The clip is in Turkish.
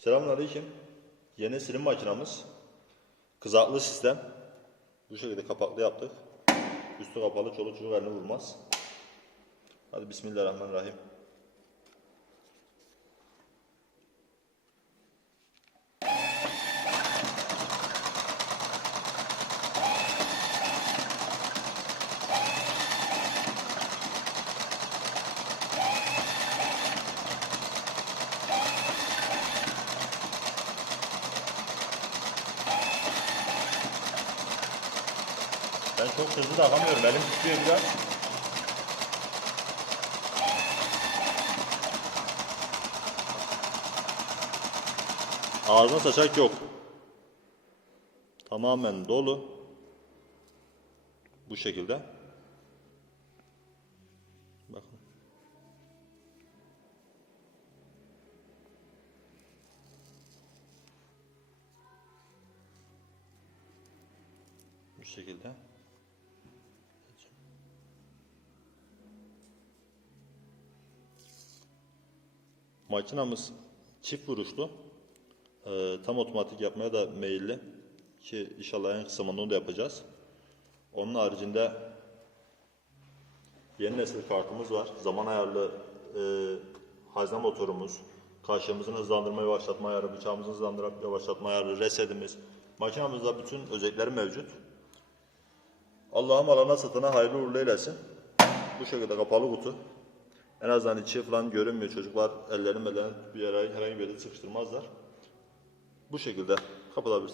Selamünaleyküm. Yeni silim makinamız. Kızaklı sistem. Bu şekilde kapaklı yaptık. Üstü kapalı çoluk çocuk elini vurmaz. Hadi Bismillahirrahmanirrahim. Ben çok hızlı takamıyorum. Elim tutuyor biraz. Ağzına saçak yok. Tamamen dolu. Bu şekilde. Bakın. Bu şekilde. Makinamız çift vuruşlu. Ee, tam otomatik yapmaya da meyilli. Ki inşallah en kısa zamanda onu da yapacağız. Onun haricinde yeni nesil kartımız var. Zaman ayarlı e, hazne motorumuz. Kaşığımızın hızlandırma yavaşlatma ayarı, bıçağımızın hızlandırma yavaşlatma ayarı, resetimiz. Makinamızda bütün özellikleri mevcut. Allah'ım alana satana hayırlı uğurlu eylesin. Bu şekilde kapalı kutu. En azından içi falan görünmüyor. Çocuklar ellerini ellerini bir yere herhangi bir yere sıkıştırmazlar. Bu şekilde kapatabilirsiniz.